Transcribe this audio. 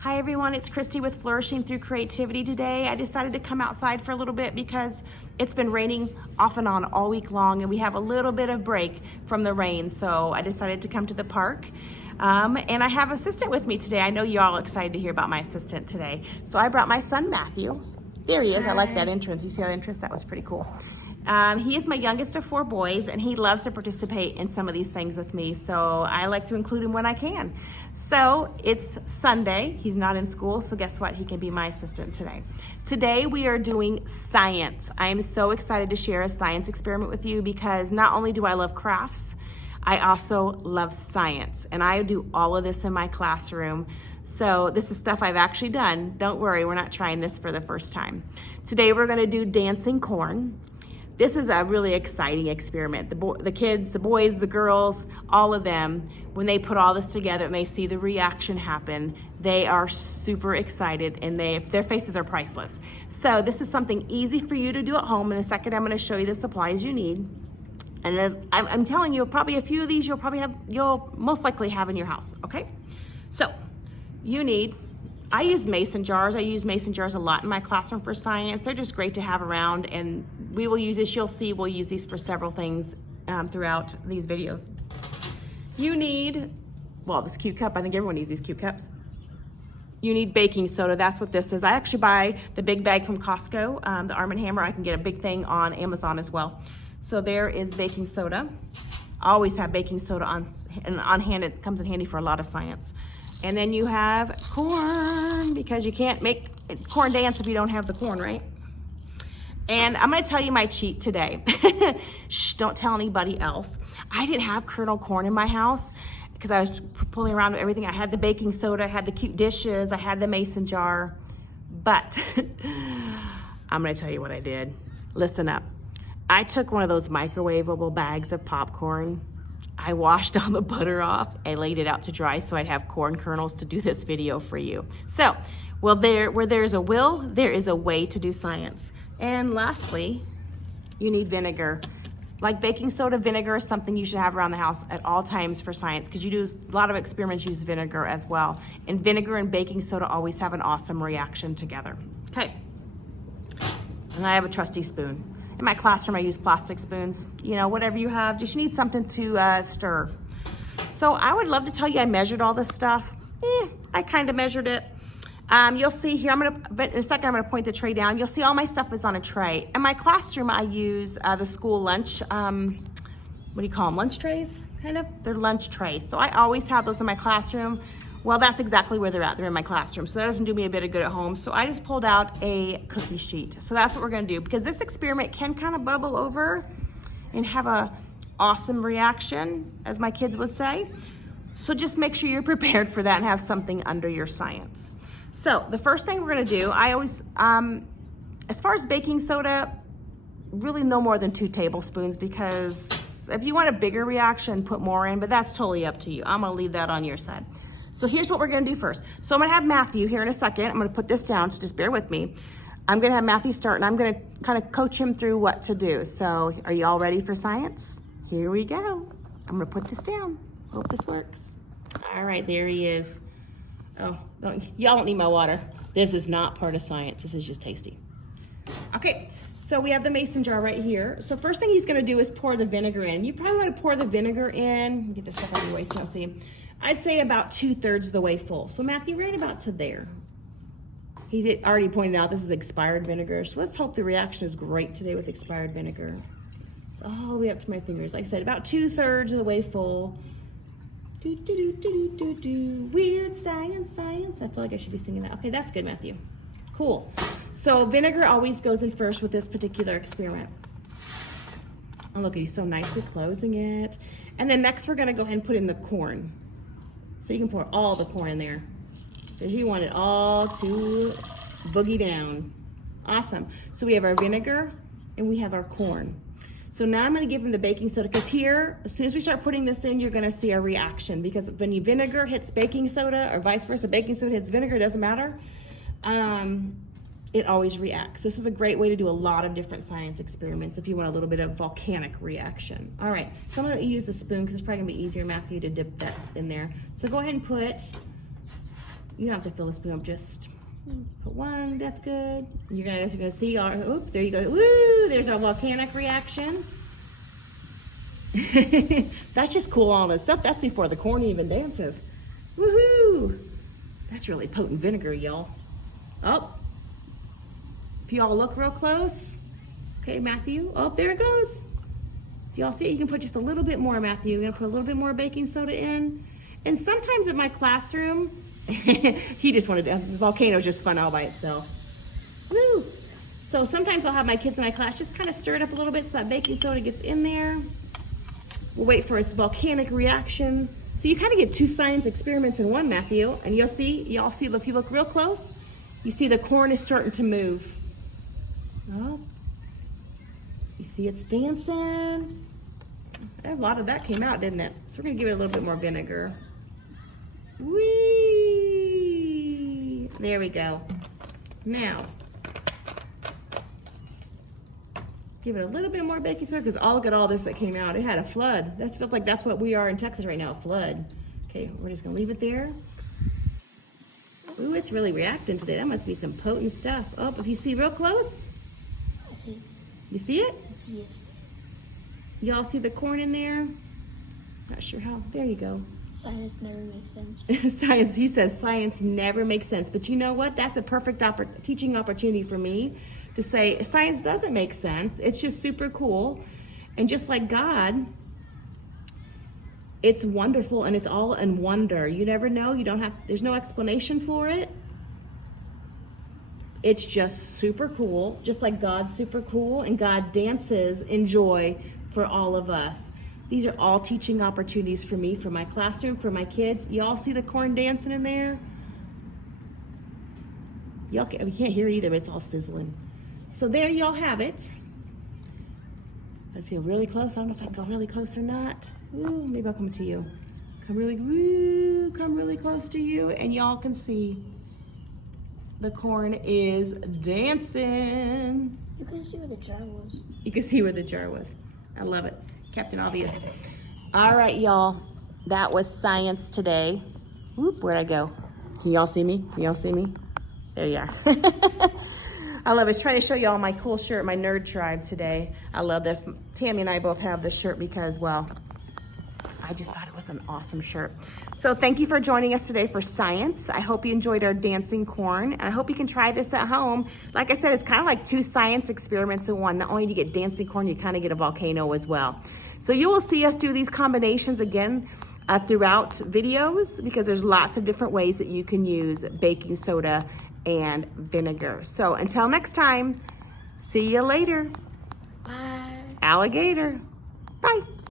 Hi everyone, it's Christy with Flourishing Through Creativity today. I decided to come outside for a little bit because it's been raining off and on all week long and we have a little bit of break from the rain. So I decided to come to the park. And I have an assistant with me today. I know you're all excited to hear about my assistant today. So I brought my son Matthew. There he is. Hi. I like that entrance. You see that entrance? That was pretty cool. He is my youngest of 4 boys and he loves to participate in some of these things with me. So I like to include him when I can. So it's Sunday. He's not in school. So guess what? He can be my assistant today. Today we are doing science. I am so excited to share a science experiment with you because not only do I love crafts, I also love science. And I do all of this in my classroom. So this is stuff I've actually done. Don't worry, we're not trying this for the first time. Today we're gonna do dancing corn. This is a really exciting experiment. The kids, the boys, the girls, all of them, when they put all this together and they see the reaction happen, they are super excited and their faces are priceless. So this is something easy for you to do at home. In a second, I'm gonna show you the supplies you need. And then I'm telling you, probably a few of these you'll most likely have in your house, okay? So you need, I use mason jars. I use mason jars a lot in my classroom for science. They're just great to have around and we will use this, you'll see we'll use these for several things throughout these videos. You need, well, this cute cup, I think everyone needs these cute cups. You need baking soda, that's what this is. I actually buy the big bag from Costco, the Arm & Hammer. I can get a big thing on Amazon as well. So there is baking soda. I always have baking soda on hand. It comes in handy for a lot of science. And then you have corn, because you can't make corn dance if you don't have the corn, right? And I'm gonna tell you my cheat today. Shh, don't tell anybody else. I didn't have kernel corn in my house because I was pulling around with everything. I had the baking soda, I had the cute dishes, I had the mason jar, but I'm gonna tell you what I did. Listen up. I took one of those microwavable bags of popcorn. I washed all the butter off. I laid it out to dry so I'd have corn kernels to do this video for you. So, well, where there's a will, there is a way to do science. And lastly, you need vinegar. Like baking soda, vinegar is something you should have around the house at all times for science because you do a lot of experiments use vinegar as well. And vinegar and baking soda always have an awesome reaction together. Okay, and I have a trusty spoon. In my classroom, I use plastic spoons. You know, whatever you have, just need something to stir. So I would love to tell you I measured all this stuff. I kind of measured it. You'll see here, but in a second I'm gonna point the tray down. You'll see all my stuff is on a tray. In my classroom, I use the school lunch, what do you call them, lunch trays, kind of? They're lunch trays. So I always have those in my classroom. Well, that's exactly where they're at. They're in my classroom. So that doesn't do me a bit of good at home. So I just pulled out a cookie sheet. So that's what we're gonna do because this experiment can kind of bubble over and have a awesome reaction, as my kids would say. So just make sure you're prepared for that and have something under your science. So the first thing we're gonna do, I always, as far as baking soda, really no more than 2 tablespoons because if you want a bigger reaction, put more in, but that's totally up to you. I'm gonna leave that on your side. So here's what we're gonna do first. So I'm gonna have Matthew here in a second. I'm gonna put this down, so just bear with me. I'm gonna have Matthew start and I'm gonna kind of coach him through what to do. So are you all ready for science? Here we go. I'm gonna put this down. Hope this works. All right, there he is. Oh, y'all don't need my water. This is not part of science. This is just tasty. Okay, so we have the mason jar right here. So first thing he's gonna do is pour the vinegar in. You probably wanna pour the vinegar in. Get this stuff out of your way so you don't see him. I'd say about 2/3 of the way full. So Matthew, right about to there. He already pointed out this is expired vinegar. So let's hope the reaction is great today with expired vinegar. It's all the way up to my fingers. Like I said, about 2/3 of the way full. Do, do, do, do, do, do. Weird science, science. I feel like I should be singing that. Okay, that's good, Matthew. Cool. So vinegar always goes in first with this particular experiment. Oh, look, he's so nicely closing it. And then next we're gonna go ahead and put in the corn. So you can pour all the corn in there because you want it all to boogie down. Awesome. So we have our vinegar and we have our corn. So now I'm gonna give him the baking soda because here, as soon as we start putting this in, you're gonna see a reaction because when you vinegar hits baking soda or vice versa, baking soda hits vinegar, it doesn't matter. It always reacts. This is a great way to do a lot of different science experiments if you want a little bit of volcanic reaction. All right, so I'm gonna use the spoon because it's probably gonna be easier, Matthew, to dip that in there. So go ahead and put You don't have to fill the spoon up, just put one, that's good. You guys are gonna see our, oops, there you go. Woo, there's our volcanic reaction. That's just cool all this stuff. That's before the corn even dances. Woohoo! That's really potent vinegar, y'all. Oh, if y'all look real close. Okay, Matthew, oh, there it goes. If y'all see it, you can put just a little bit more, Matthew. You're gonna put a little bit more baking soda in. And sometimes at my classroom, he just wanted to, the volcano's just fun all by itself. Woo! So sometimes I'll have my kids in my class just kind of stir it up a little bit so that baking soda gets in there. We'll wait for its volcanic reaction. So you kind of get 2 science experiments in one, Matthew. And y'all see, if you look real close, you see the corn is starting to move. Oh, you see it's dancing. A lot of that came out, didn't it? So we're gonna give it a little bit more vinegar. Whee! There we go. Now, give it a little bit more baking soda, because look at all this that came out. It had a flood. That feels like that's what we are in Texas right now, a flood. Okay, we're just gonna leave it there. Ooh, it's really reacting today. That must be some potent stuff. Oh, if you see real close. You see it? Yes. Y'all see the corn in there? Not sure how. There you go. Science never makes sense. Science, he says science never makes sense. But you know what? That's a perfect teaching opportunity for me to say science doesn't make sense. It's just super cool. And just like God, it's wonderful and it's all in wonder. You never know. There's no explanation for it. It's just super cool. Just like God's super cool and God dances in joy for all of us. These are all teaching opportunities for me, for my classroom, for my kids. Y'all see the corn dancing in there? We can't hear it either, but it's all sizzling. So there y'all have it. Let's get really close. I don't know if I can go really close or not. Ooh, maybe I'll come to you. Come really close to you, and y'all can see the corn is dancing. You can see where the jar was. You can see where the jar was. I love it. Captain Obvious. All right, y'all. That was science today. Whoop, where'd I go? Can y'all see me? Can y'all see me? There you are. I love it. I was trying to show y'all my cool shirt, my nerd tribe today. I love this. Tammy and I both have this shirt because, well, I just thought it was an awesome shirt. So thank you for joining us today for science. I hope you enjoyed our dancing corn. I hope you can try this at home. Like I said, it's kind of like 2 science experiments in one. Not only do you get dancing corn, you kind of get a volcano as well. So you will see us do these combinations again throughout videos, because there's lots of different ways that you can use baking soda and vinegar. So until next time, see you later. Bye. Alligator. Bye.